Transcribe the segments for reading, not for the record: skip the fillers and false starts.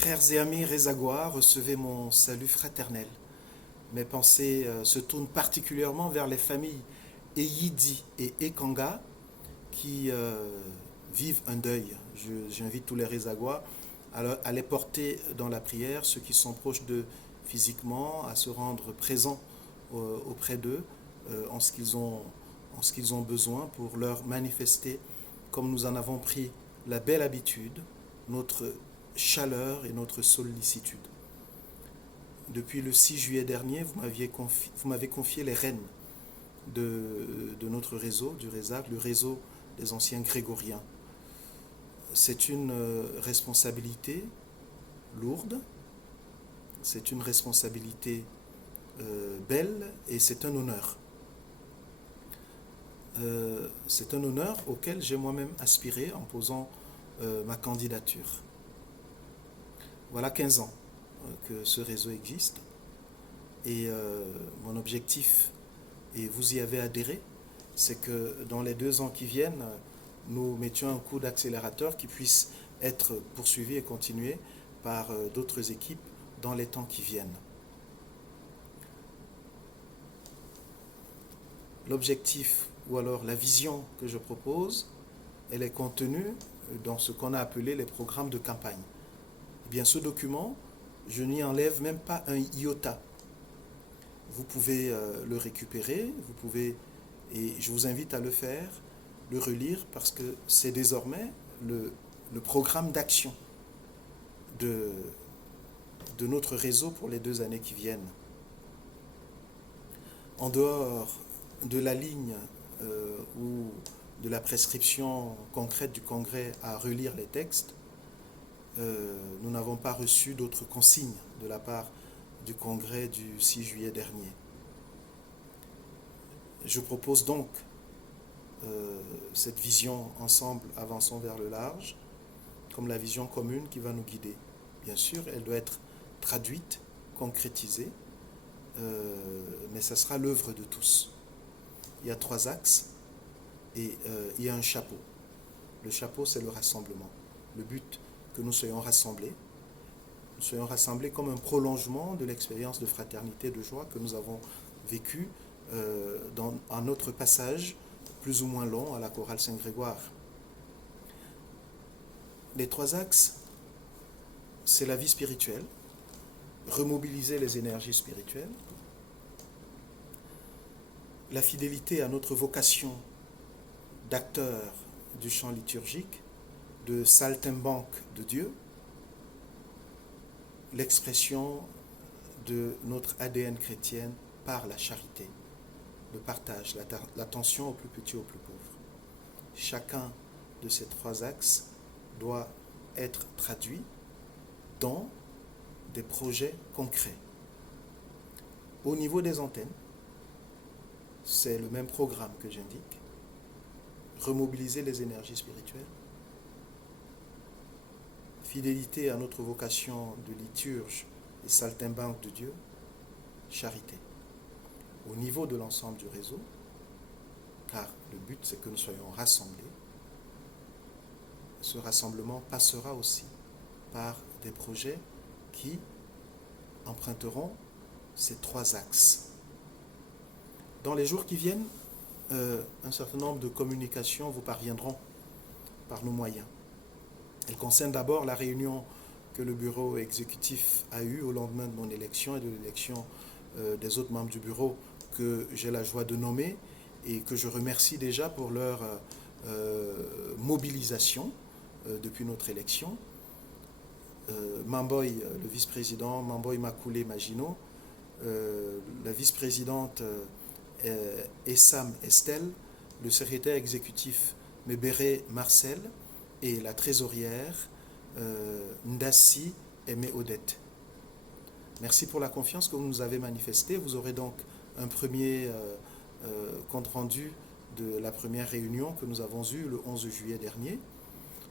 Frères et amis Rézagois, recevez mon salut fraternel. Mes pensées se tournent particulièrement vers les familles Eyidi et Ekanga qui vivent un deuil. J'invite tous les Rézagois à les porter dans la prière, ceux qui sont proches d'eux physiquement, à se rendre présents auprès d'eux en ce qu'ils ont besoin pour leur manifester, comme nous en avons pris la belle habitude, notre chaleur et notre sollicitude. Depuis le 6 juillet dernier, vous m'avez confié les rênes de notre réseau, du RESAC, le réseau des anciens grégoriens. C'est une responsabilité lourde, c'est une responsabilité belle et c'est un honneur. C'est un honneur auquel j'ai moi-même aspiré en posant ma candidature. Voilà 15 ans que ce réseau existe et mon objectif, et vous y avez adhéré, c'est que dans les 2 ans qui viennent, nous mettions un coup d'accélérateur qui puisse être poursuivi et continué par d'autres équipes dans les temps qui viennent. L'objectif ou alors la vision que je propose, elle est contenue dans ce qu'on a appelé les programmes de campagne. Eh bien, ce document, je n'y enlève même pas un iota. Vous pouvez le récupérer, et je vous invite à le faire, le relire, parce que c'est désormais le programme d'action de notre réseau pour les 2 années qui viennent. En dehors de la ligne ou de la prescription concrète du Congrès à relire les textes, nous n'avons pas reçu d'autres consignes de la part du Congrès du 6 juillet dernier. Je propose donc cette vision ensemble, avançons vers le large, comme la vision commune qui va nous guider. Bien sûr, elle doit être traduite, concrétisée, mais ça sera l'œuvre de tous. Il y a 3 axes et il y a un chapeau. Le chapeau, c'est le rassemblement. Le but, que nous soyons rassemblés comme un prolongement de l'expérience de fraternité, de joie que nous avons vécue en notre passage plus ou moins long à la chorale Saint-Grégoire. Les 3 axes, c'est la vie spirituelle, remobiliser les énergies spirituelles, la fidélité à notre vocation d'acteur du chant liturgique, de saltimbanque de Dieu, l'expression de notre ADN chrétienne par la charité, le partage, l'attention aux plus petits, aux plus pauvres. Chacun de ces 3 axes doit être traduit dans des projets concrets. Au niveau des antennes, c'est le même programme que j'indique. Remobiliser les énergies spirituelles, fidélité à notre vocation de liturge et saltimbanque de Dieu, charité. Au niveau de l'ensemble du réseau, car le but c'est que nous soyons rassemblés, ce rassemblement passera aussi par des projets qui emprunteront ces 3 axes. Dans les jours qui viennent, un certain nombre de communications vous parviendront par nos moyens. Elles concernent d'abord la réunion que le bureau exécutif a eue au lendemain de mon élection et de l'élection des autres membres du bureau que j'ai la joie de nommer et que je remercie déjà pour leur mobilisation depuis notre élection. Mamboy, le vice-président, Mamboy Makoulé Magino, la vice-présidente Essam Estelle, le secrétaire exécutif Mébéré Marcel et la trésorière Ndassi Aimé Odette. Merci pour la confiance que vous nous avez manifestée. Vous aurez donc un premier compte-rendu de la première réunion que nous avons eue le 11 juillet dernier.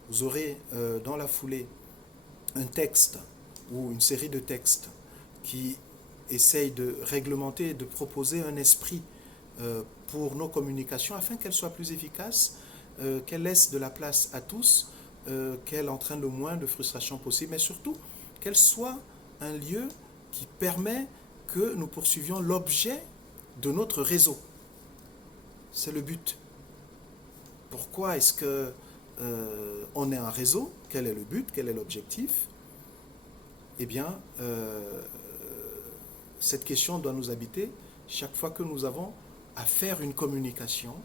Vous aurez dans la foulée un texte ou une série de textes qui essayent de réglementer et de proposer un esprit pour nos communications afin qu'elles soient plus efficaces, qu'elles laissent de la place à tous, qu'elles entraînent le moins de frustration possible, mais surtout qu'elle soit un lieu qui permet que nous poursuivions l'objet de notre réseau. C'est le but. Pourquoi est-ce que on est un réseau? Quel est le but? Quel est l'objectif? Eh bien, cette question doit nous habiter chaque fois que nous avons à faire une communication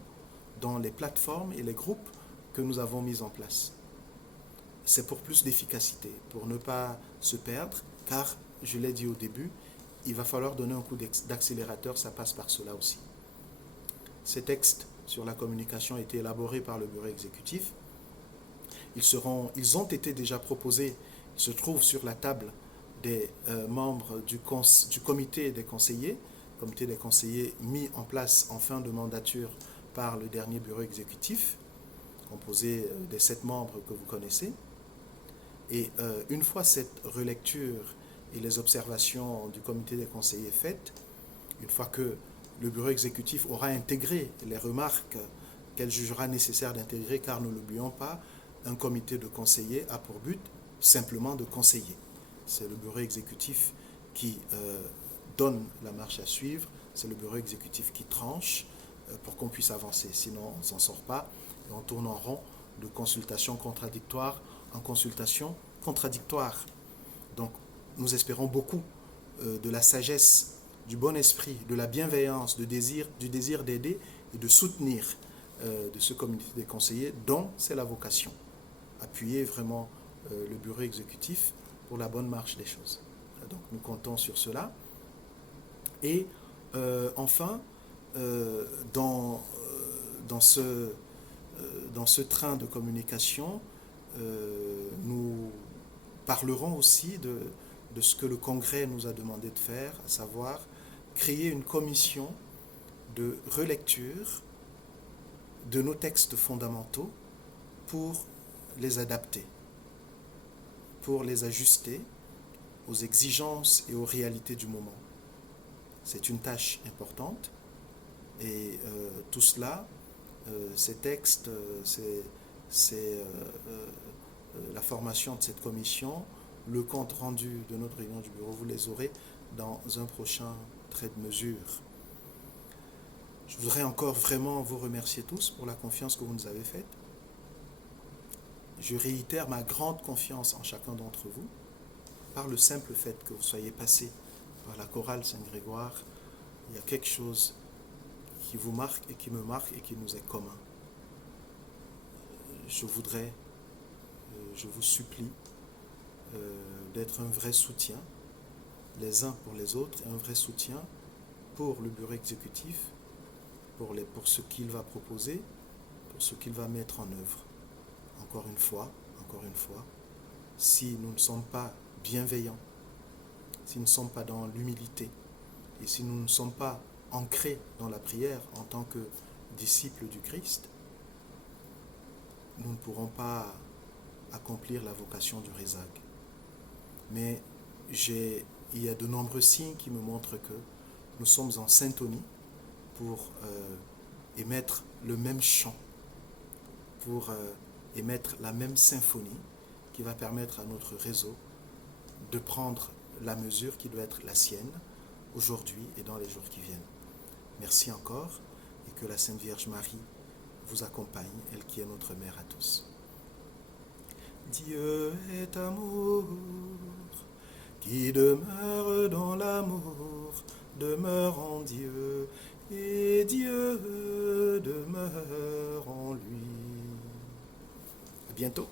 dans les plateformes et les groupes que nous avons mis en place. C'est pour plus d'efficacité, pour ne pas se perdre, car, je l'ai dit au début, il va falloir donner un coup d'accélérateur, ça passe par cela aussi. Ces textes sur la communication ont été élaborés par le bureau exécutif. Ils ont été déjà proposés, ils se trouvent sur la table des membres du comité des conseillers mis en place en fin de mandature par le dernier bureau exécutif, composé des 7 membres que vous connaissez. Et une fois cette relecture et les observations du comité des conseillers faites, une fois que le bureau exécutif aura intégré les remarques qu'elle jugera nécessaire d'intégrer, car ne l'oublions pas, un comité de conseillers a pour but simplement de conseiller. C'est le bureau exécutif qui donne la marche à suivre, c'est le bureau exécutif qui tranche pour qu'on puisse avancer. Sinon, on ne s'en sort pas et on tourne en rond de consultation contradictoire en consultation contradictoire. Donc, nous espérons beaucoup de la sagesse, du bon esprit, de la bienveillance, du désir d'aider et de soutenir de ce comité des conseillers dont c'est la vocation. Appuyer vraiment le bureau exécutif pour la bonne marche des choses. Donc, nous comptons sur cela. Et enfin, dans ce train de communication, nous parlerons aussi de ce que le Congrès nous a demandé de faire, à savoir créer une commission de relecture de nos textes fondamentaux pour les adapter, pour les ajuster aux exigences et aux réalités du moment. C'est une tâche importante et tout cela, ces textes, la formation de cette commission, le compte rendu de notre réunion du bureau, vous les aurez dans un prochain trait de mesure. Je voudrais encore vraiment vous remercier tous pour la confiance que vous nous avez faite. Je réitère ma grande confiance en chacun d'entre vous par le simple fait que vous soyez passé par la chorale Saint-Grégoire. Il y a quelque chose qui vous marque et qui me marque et qui nous est commun. Je vous supplie d'être un vrai soutien les uns pour les autres et un vrai soutien pour le bureau exécutif, pour ce qu'il va proposer, pour ce qu'il va mettre en œuvre. Encore une fois, si nous ne sommes pas bienveillants, si nous ne sommes pas dans l'humilité et si nous ne sommes pas ancrés dans la prière en tant que disciples du Christ, nous ne pourrons pas accomplir la vocation du Rézag. Mais il y a de nombreux signes qui me montrent que nous sommes en syntonie pour émettre le même chant, pour émettre la même symphonie qui va permettre à notre réseau de prendre la mesure qui doit être la sienne aujourd'hui et dans les jours qui viennent. Merci encore et que la Sainte Vierge Marie vous accompagne, elle qui est notre mère à tous. Dieu est amour, qui demeure dans l'amour, demeure en Dieu, et Dieu demeure en lui. À bientôt.